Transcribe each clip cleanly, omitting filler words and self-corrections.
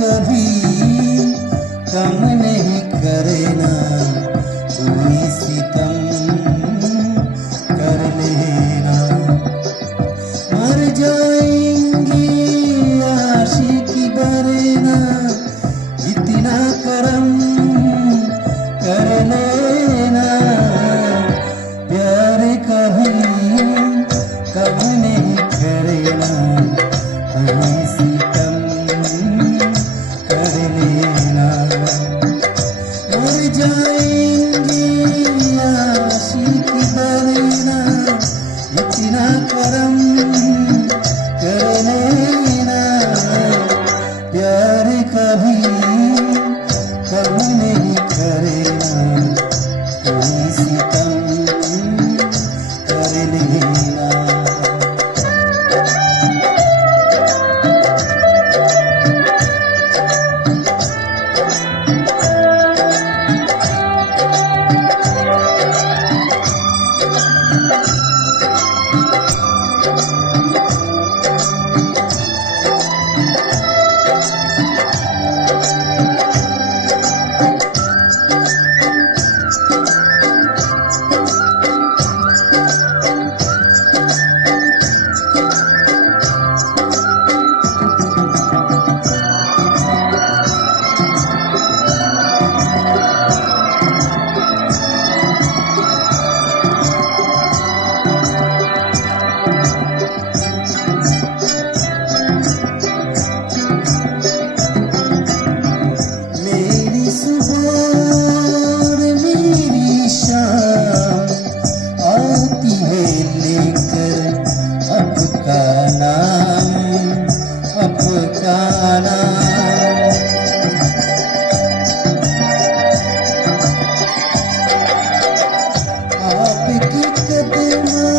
कभी कम नहीं करना, कोई सितम कर लेना। मर जाएंगे आशिकी बरना, इतना करम कर लेना। प्यार कभी कम नहीं करना, कोई सितम कर लेना। मर जाएंगे आशिकी बरना, इतना करम कर लेना। प्यार कभी कम नहीं करना, कोई सितम कर लेना। आपकी कदमों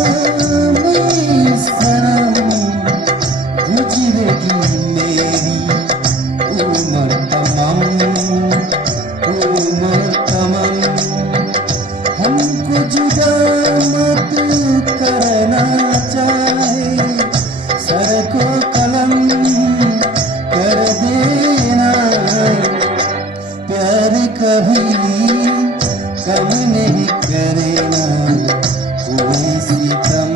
में सनम गुजरेगी मेरी उम्र तमाम, उम्र तमाम। हमको जुदा मत करना चाहे, सर को कलम कर देना। प्यार कभी कम नहीं करना, कोई सितम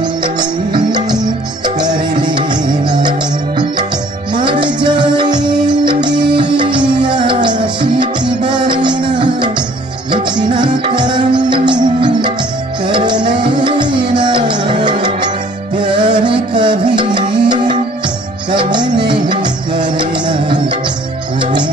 कर लेना। मर जाएंगे आशिकी बरना, इतना करम कर लेना। प्यार कभी कम नहीं करना, कोई